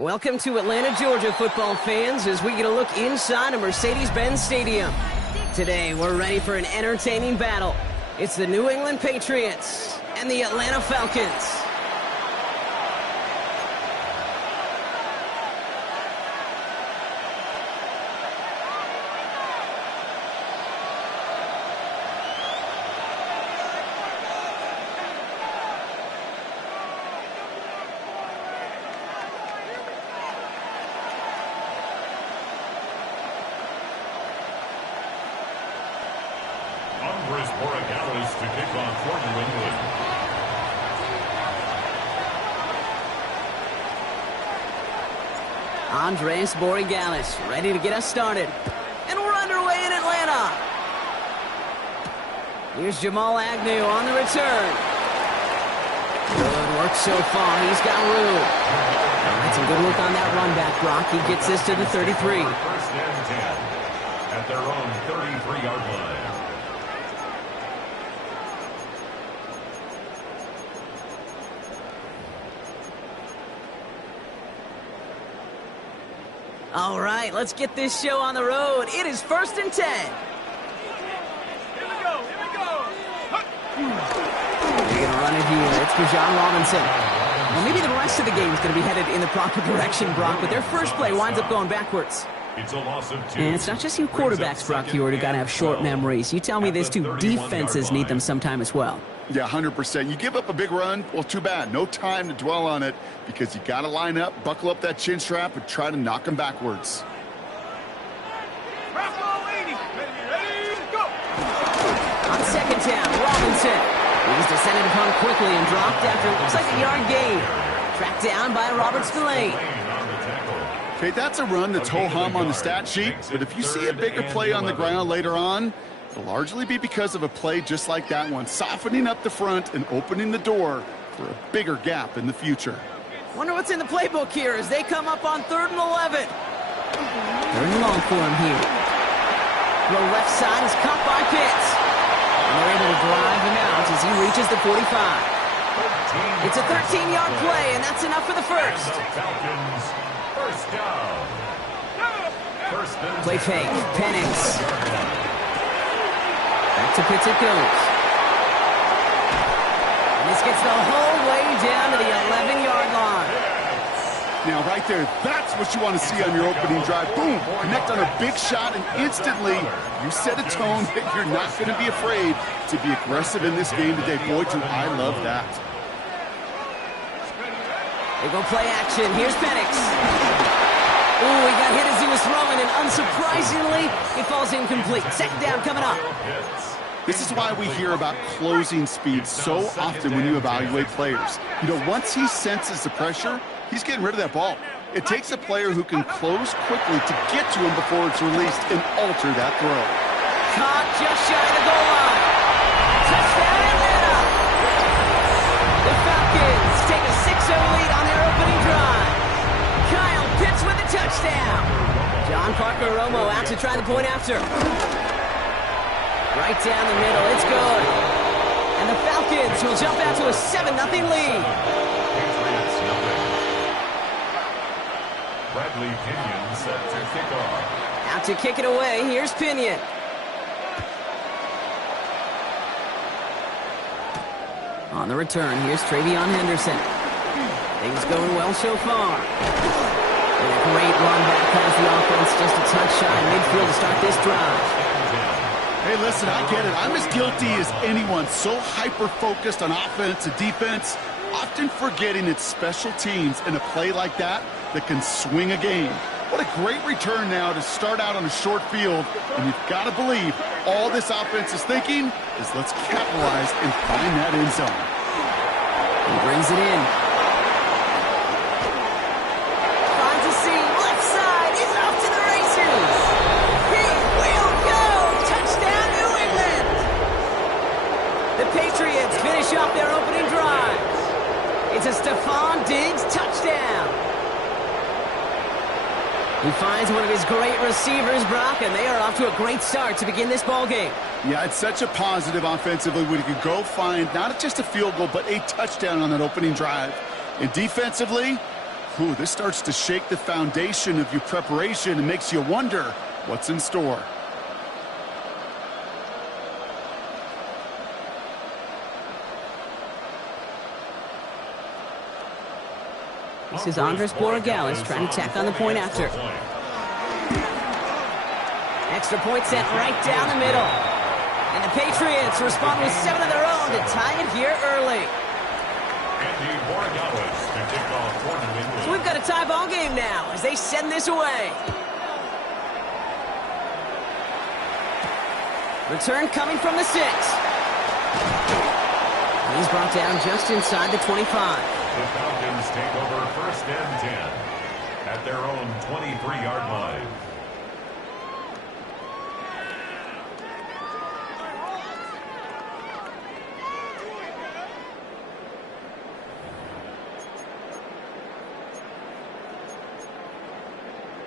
Welcome to Atlanta, Georgia, football fans, as we get a look inside a Mercedes-Benz Stadium. Today, we're ready for an entertaining battle. It's the New England Patriots and the Atlanta Falcons. To kick off for New England. Andres Borregales ready to get us started. And we're underway in Atlanta. Here's Jamal Agnew on the return. Good work so far. He's got room. That's a good look on that run back, Brock. He gets this to the 33. First and 10 at their own 33-yard line. All right, let's get this show on the road. It is 1st and 10. Here we go. They're going to run it here. It's Bijan Robinson. Well, maybe the rest of the game is going to be headed in the proper direction, Brock, but their first play winds up going backwards. It's a loss of 2. And it's not just you quarterbacks, Brock, who are going to have short memories. You tell me these two defenses need them sometime as well. Yeah, 100%. You give up a big run, well, too bad. No time to dwell on it because you got to line up, buckle up that chin strap, and try to knock them backwards. On second down, Robinson. He's descended upon quickly and dropped after it looks like a yard gain. Tracked down by Robert Spillane. Okay, that's a run that's ho-hum on the stat sheet, but if you see a bigger play on the ground later on, it'll largely be because of a play just like that one, softening up the front and opening the door for a bigger gap in the future. Wonder what's in the playbook here as they come up on 3rd and 11. 3rd and long for him here. The left side is caught by Pitts. And they're able to drive him out as he reaches the 45. It's a 13-yard play, and that's enough for the first. Falcons, first down. Play fake, Penix. Back to Pitts it goes. And this gets the whole way down to the 11-yard line. Now, right there, that's what you want to see on your opening drive. Boom! Connect on a big shot, and instantly you set a tone that you're not going to be afraid to be aggressive in this game today. Boy, do I love that. They go play action. Here's Penix. Ooh, he got hit as he was throwing, and unsurprisingly, it falls incomplete. Second down coming up. This is why we hear about closing speed so often when you evaluate players. You know, once he senses the pressure, he's getting rid of that ball. It takes a player who can close quickly to get to him before it's released and alter that throw. Caught just shy of the goal line. Touchdown, Atlanta. The Falcons take a 6-0 lead on their opening drive. Kyle Pitts with a touchdown. John Parker Romo out to try the point after. Right down the middle, it's good. And the Falcons will jump out to a 7-0 lead. Bradley Pinion set to kick off. Out to kick it away, here's Pinion. On the return, here's Travion Henderson. Things going well so far. And a great run back has the offense just a touch shy of midfield to start this drive. Hey, listen, I get it. I'm as guilty as anyone. So hyper-focused on offense and defense, often forgetting it's special teams in a play like that can swing a game. What a great return now to start out on a short field, and you've got to believe all this offense is thinking is let's capitalize and find that end zone. He brings it in. Finds a seam, left side, he's off to the races. He will go! Touchdown, New England! The Patriots finish off their opening drive. It's a Stephon Diggs touchdown. He finds one of his great receivers, Brock, and they are off to a great start to begin this ball game. Yeah, it's such a positive offensively when you can go find not just a field goal, but a touchdown on that opening drive. And defensively, Ooh, this starts to shake the foundation of your preparation and makes you wonder what's in store. This is Andres Borregales trying to tack on the point after. Extra point sent right down the middle. And the Patriots respond with 7 of their own to tie it here early. So we've got a tie ball game now as they send this away. Return coming from the 6. He's brought down just inside the 25. The Falcons take over 1st and 10 at their own 23-yard line.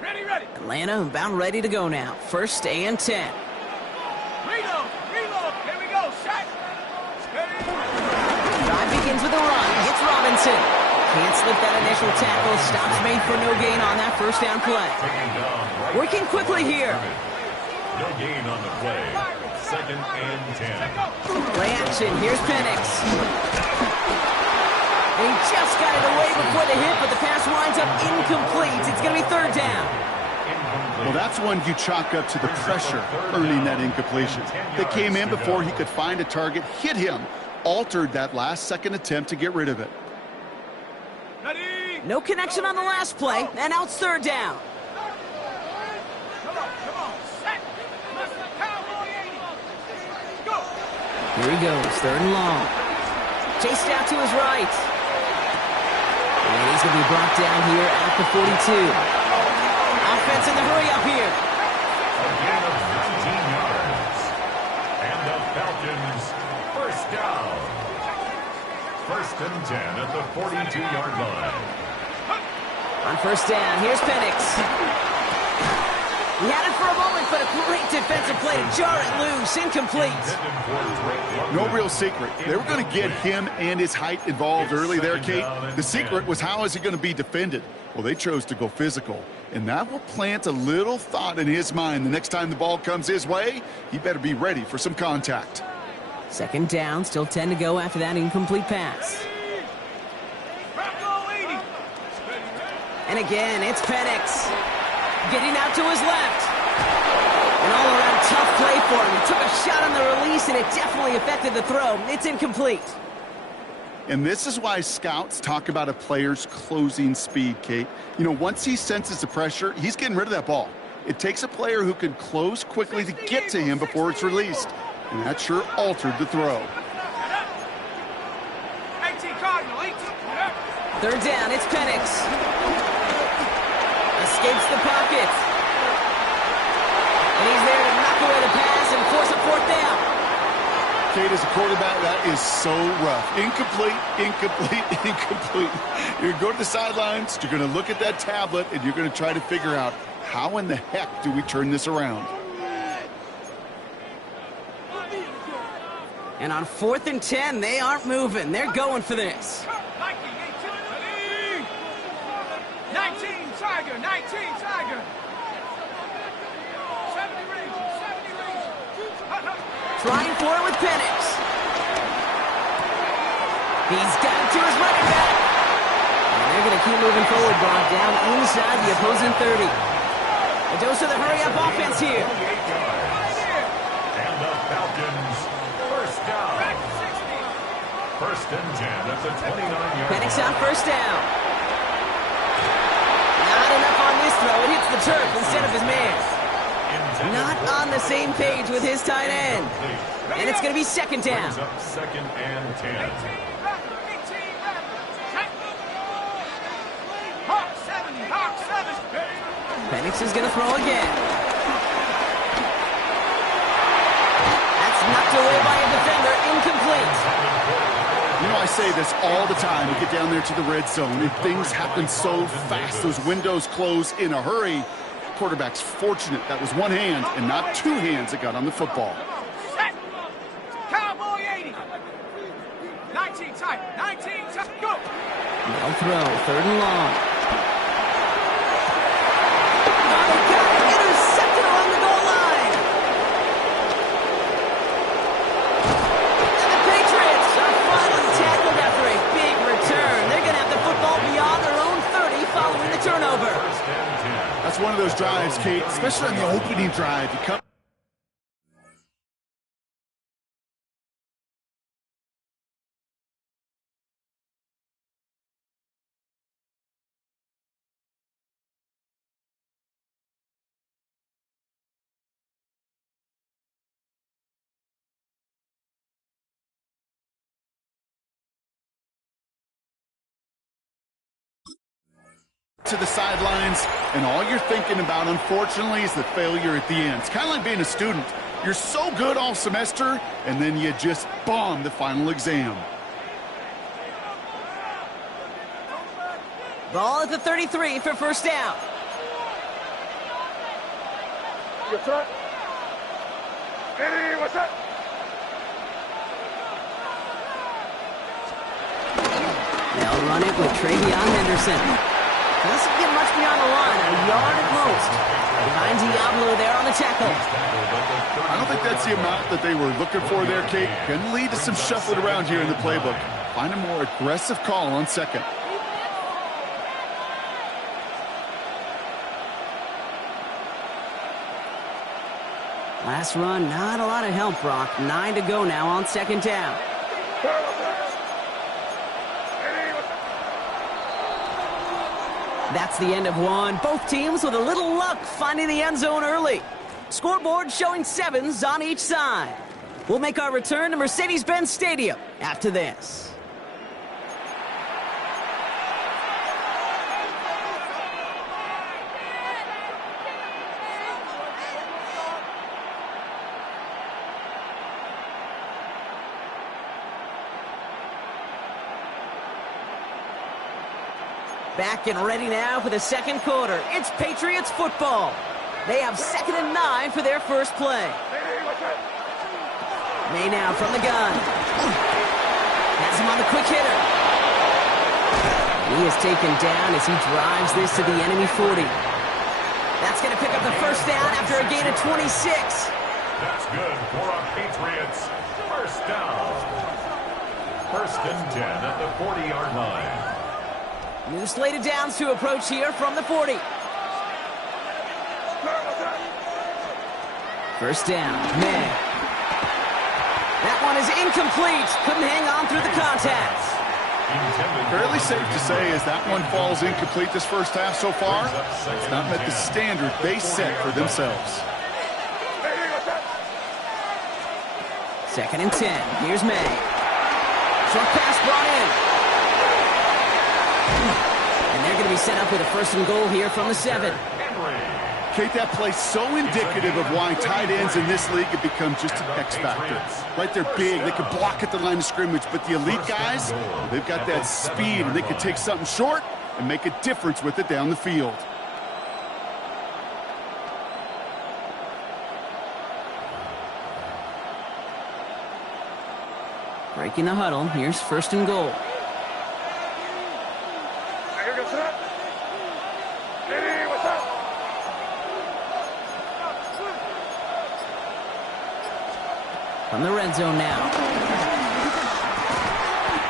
Ready. Atlanta about ready to go now. 1st and 10. Reload. Here we go. Shot. Drive begins with a run. Hits Robinson. Can't slip that initial tackle. Stops made for no gain on that 1st down play. Working quickly here. No gain on the play. 2nd and 10. Play action. Here's Penix. And he just got it away before the hit, but the pass winds up incomplete. It's going to be 3rd down. Well, that's one you chalk up to the pressure earning that incompletion. They came in before he could find a target, hit him, altered that last-second attempt to get rid of it. No connection on the last play, and now it's 3rd down. Come on. Set. Cowboy 80. Go. Here he goes, 3rd and long. Chased out to his right. And he's going to be brought down here at the 42. Offense in the hurry up here. A gain of 19 yards. And the Falcons 1st down. 1st and 10 at the 42-yard line. On 1st down, here's Penix. He had it for a moment, but a great defensive play to jar it loose. Incomplete. No real secret. They were going to get him and his height involved early there, Kate. The secret was, how is he going to be defended? Well, they chose to go physical, and that will plant a little thought in his mind. The next time the ball comes his way, he better be ready for some contact. 2nd down, still 10 to go after that incomplete pass. And again, it's Penix. Getting out to his left. An all-around tough play for him. He took a shot on the release, and it definitely affected the throw. It's incomplete. And this is why scouts talk about a player's closing speed, Kate. You know, once he senses the pressure, he's getting rid of that ball. It takes a player who can close quickly to get to him before it's released. And that sure altered the throw. 18 Cardinal, 18. 3rd down, it's Penix. Escapes the pocket. And he's there to knock away the pass and force a 4th down. Kate, as a quarterback, that is so rough. Incomplete. You're going to go to the sidelines, you're going to look at that tablet, and you're going to try to figure out, how in the heck do we turn this around? And on 4th and 10, they aren't moving. They're going for this. 19 Tiger. 70 range. Trying for it with Penix. He's got it to his running back. And they're going to keep moving forward, brought down inside the opposing 30. A dose of the hurry-up offense here. And the Falcons 1st down. 1st and 10 at the 29-yard line. Penix on 1st down. Not enough on this throw. It hits the turf instead of his man. Not on the same page with his tight end. And it's going to be 2nd down. 2nd and 10. Penix is going to throw again. That's knocked away by a defender. Incomplete. You know, I say this all the time. You get down there to the red zone, and things happen so fast. Those windows close in a hurry. Quarterback's fortunate that was one hand and not two hands that got on the football. Set. Cowboy 80. 19 tight. Go. No throw. 3rd and long. one of those drives, Kate, especially on the opening drive. You come to the sidelines, and all you're thinking about, unfortunately, is the failure at the end. It's kind of like being a student. You're so good all semester, and then you just bomb the final exam. Ball at the 33 for first down. What's up? Hey, what's up? They'll run it with Travion Henderson. Doesn't get much beyond the line, a yard at most. Behind Diablo there on the tackle. I don't think that's the amount that they were looking for there, Kate. Can lead to some shuffling around here in the playbook. Find a more aggressive call on second. Last run, not a lot of help, Brock. 9 to go now on second down. That's the end of one. Both teams with a little luck finding the end zone early. Scoreboard showing 7s on each side. We'll make our return to Mercedes-Benz Stadium after this. Back and ready now for the second quarter. It's Patriots football. They have 2nd and 9 for their first play. May now from the gun. Has him on the quick hitter. He is taken down as he drives this to the enemy 40. That's going to pick up the first down after a gain of 26. That's good for a Patriots first down. 1st and 10 at the 40-yard line. New slated downs to approach here from the 40. First down, May. That one is incomplete. Couldn't hang on through the contact. Fairly safe to say as that one falls incomplete this first half so far. It's not met the standard they set for themselves. 2nd and 10. Here's May. Short pass brought in. And they're going to be set up with a 1st and goal here from the 7. Kate, that play's so indicative of why tight ends in this league have become just an X factor. Right, they're big, they can block at the line of scrimmage, but the elite guys, they've got that speed, and they can take something short and make a difference with it down the field. Breaking the huddle, here's 1st and goal. From the red zone now.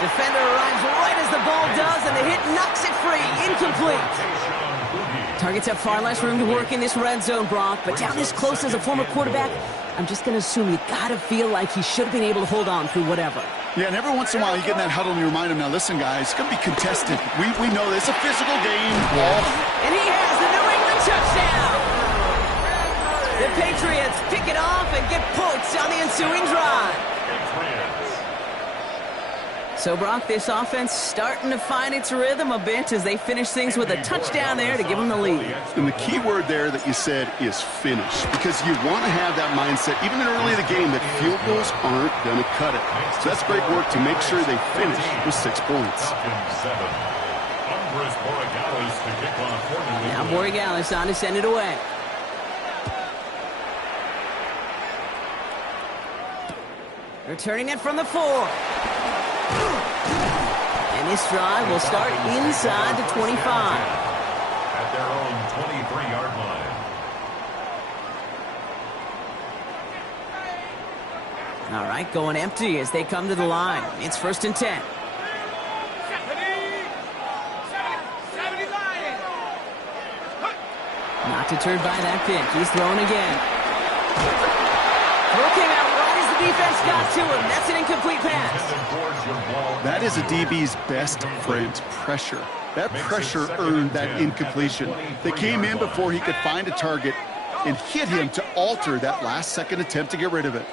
Defender arrives right as the ball does, and the hit knocks it free. Incomplete. Targets have far less room to work in this red zone, Brock, but down this close as a former quarterback, I'm just going to assume you got to feel like he should have been able to hold on through whatever. Yeah, and every once in a while you get in that huddle and you remind him, now listen, guys, it's going to be contested. We know this. It's a physical game. And he has the New England touchdown. The Patriots pick it off and get points on the ensuing drive. So, Brock, this offense starting to find its rhythm a bit as they finish things with a touchdown there to give them the lead. And the key word there that you said is finish, because you want to have that mindset, even in early in the game, that field goals aren't going to cut it. So that's great work to make sure they finish with 6 points. Now Borregales on to send it away. Returning it from the 4. And this drive will start inside the 25. At their own 23-yard line. All right, going empty as they come to the line. It's 1st and 10. Not Not deterred by that pick. He's throwing again. Throw came out right as the defense got to him. That's an incomplete pass. That is a DB's best friend, pressure. That pressure earned that incompletion. They came in before he could find a target and hit him to alter that last-second attempt to get rid of it.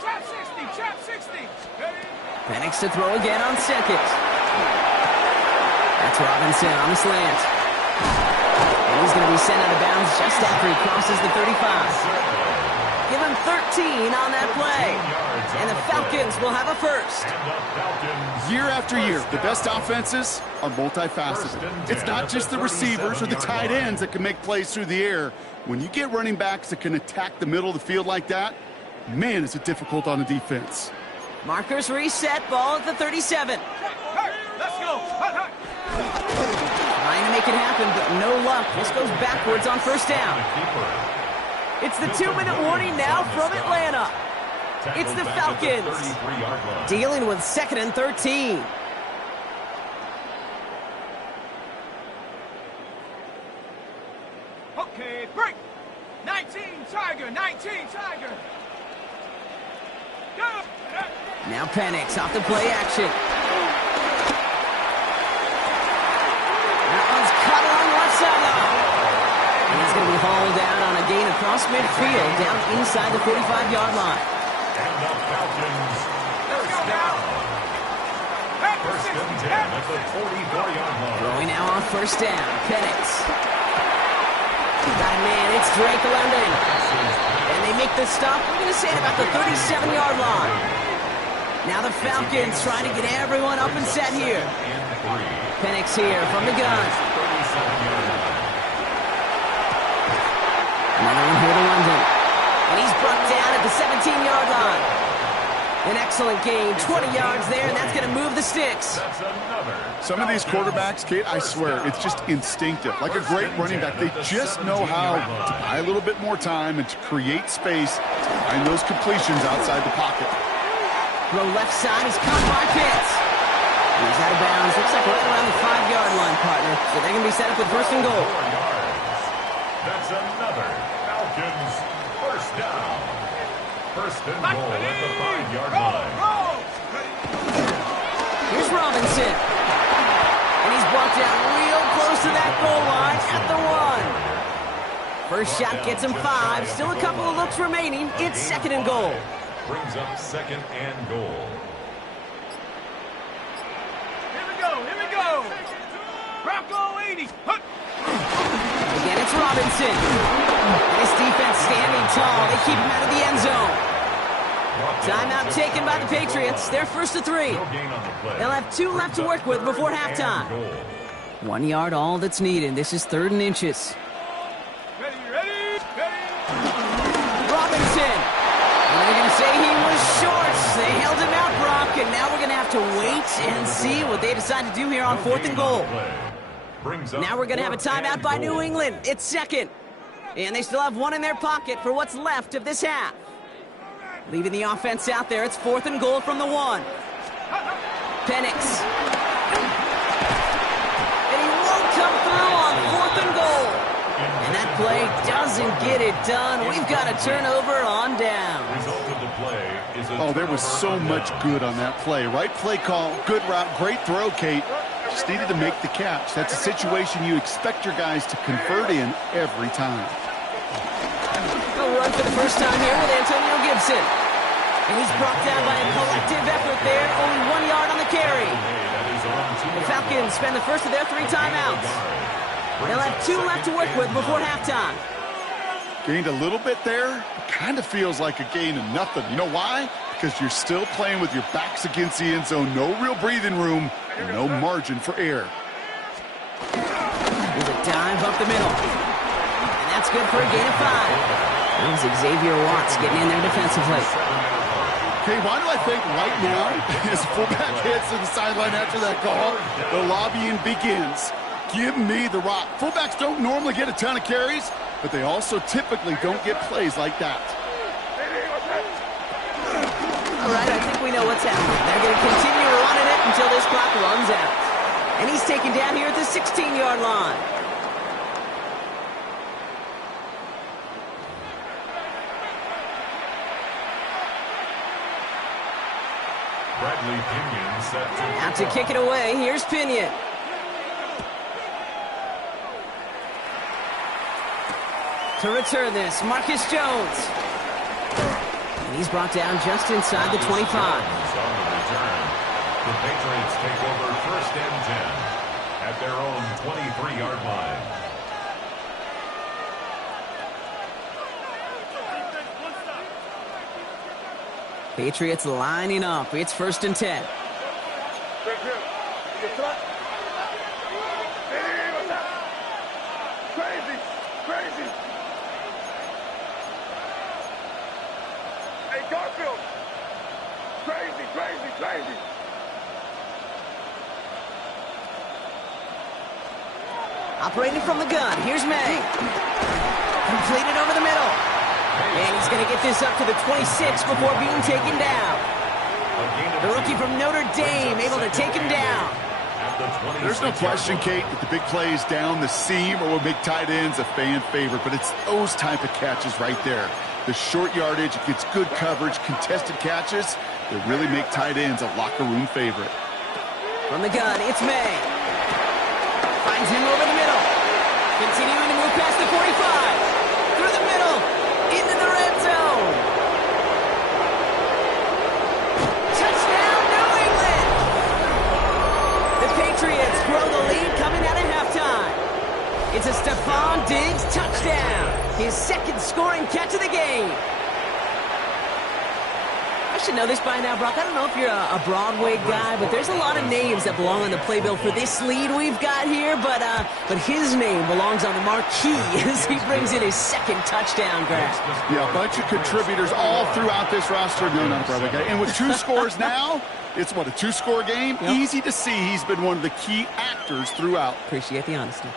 Trap 60, trap 60. Penix to throw again on second. That's Robinson on the slant. And he's going to be sent out of bounds just after he crosses the 35. Give him 13 on that play. And the Falcons will have a first. Year after year, the best offenses are multifaceted. It's not just the receivers or the tight ends that can make plays through the air. When you get running backs that can attack the middle of the field like that, man, is it difficult on the defense. Markers reset, ball at the 37. Hey, let's go. Trying to make it happen, but no luck. This goes backwards on first down. It's the 2-minute warning now from Atlanta. It's the Falcons dealing with 2nd and 13. Okay, break. 19, Tiger, 19, Tiger. Go. Now Penix off the play action. That one's cut along the left sideline. And he's going to be hauled down on a gain across midfield down inside the 45-yard line. And the Falcons first down. First and 10 at the 44-yard line. Throwing now on first down. Penix. Got a man. It's Drake London. And they make the stop. We're going to say at about the 37-yard line. Now the Falcons trying to get everyone up and set here. Penix here from the gun. Another one here to London. And he's brought down at the 17-yard line. An excellent gain, 20 yards there, and that's going to move the sticks. Some of these quarterbacks, Kate, I swear, it's just instinctive. Like a great running back, they just know how to buy a little bit more time and to create space to find those completions outside the pocket. Throw left side is caught by Pitts. He's out of bounds. Looks like right around the 5-yard line, partner. So they're going to be set up with first and goal. That's another Falcons first down. First and goal at the 5-yard line. Here's Robinson. And he's brought down real close to that goal line at the 1. First shot gets him 5. Still a couple of looks remaining. It's 2nd and goal. Brings up 2nd and goal. Here we go. Bronco 80. Again, it's Robinson. And his defense standing tall. They keep him out of the end zone. Timeout taken by the Patriots. They're first to 3. They'll have 2 left to work with before halftime. 1 yard, all that's needed. This is 3rd and inches. Ready. Robinson. And they're going to say he was short. They held him out, Brock, and now we're going to have to wait and see what they decide to do here on 4th and goal. Now we're going to have a timeout by New England. It's 2nd. And they still have 1 in their pocket for what's left of this half. Leaving the offense out there. It's 4th and goal from the 1. Penix. And he won't come through on 4th and goal. And that play doesn't get it done. We've got a turnover on down. Oh, there was so much good on that play. Right play call, good route, great throw, Kate. Just needed to make the catch. That's a situation you expect your guys to convert in every time. He'll run for the first time here with Antonio Gibson. And he's brought down by a collective effort there. Only 1 yard on the carry. The Falcons spend the first of their 3 timeouts. They'll have 2 left to work with before halftime. Gained a little bit there. Kind of feels like a gain of nothing. You know why? Because you're still playing with your backs against the end zone. No real breathing room. And no margin for error. Here's a dive up the middle. And that's good for a gain of 5. There's Xavier Watts getting in there defensively. Okay, why do I think right now, as fullback hits to the sideline after that call, the lobbying begins. Give me the rock. Fullbacks don't normally get a ton of carries, but they also typically don't get plays like that. All right, I think we know what's happening. They're going to continue running it until this clock runs out. And he's taken down here at the 16-yard line. Bradley Pinion set to Out to kick it away. Here's Pinion. To return this, Marcus Jones. And he's brought down just inside the 25. On the return. The Patriots take over 1st and 10 at their own 23-yard line. Patriots lining up. It's 1st and 10. Crazy. Hey, Garfield. Crazy. Operating from the gun. Here's May. Completed over the middle. And he's going to get this up to the 26 before being taken down. The rookie from Notre Dame able to take him down. There's no question, Kate, that the big plays down the seam or will make tight ends a fan favorite, but it's those type of catches right there. The short yardage, it gets good coverage, contested catches that really make tight ends a locker room favorite. From the gun, it's May. Finds him over the middle. Continuing to move past the 45. Through the middle. Into the red zone. Touchdown, New England! The Patriots grow the lead coming out of halftime. It's a Stephon Diggs touchdown. His 2nd scoring catch of the game. I should know this by now, Brock. I don't know if you're a Broadway guy, but there's a lot of names that belong on the playbill for this lead we've got here, but his name belongs on the marquee as he brings in his 2nd touchdown grab. Yeah, a bunch of contributors all throughout this roster. No, not a Broadway guy. And with 2 scores now, it's what, a 2-score game? Yep. Easy to see he's been one of the key actors throughout. Appreciate the honesty.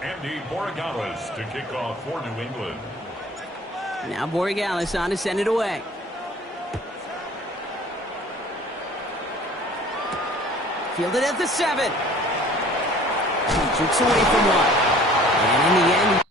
Andy Borregales to kick off for New England. Now Borregales on to send it away. Fielded at the 7. He jukes away from one. And in the end...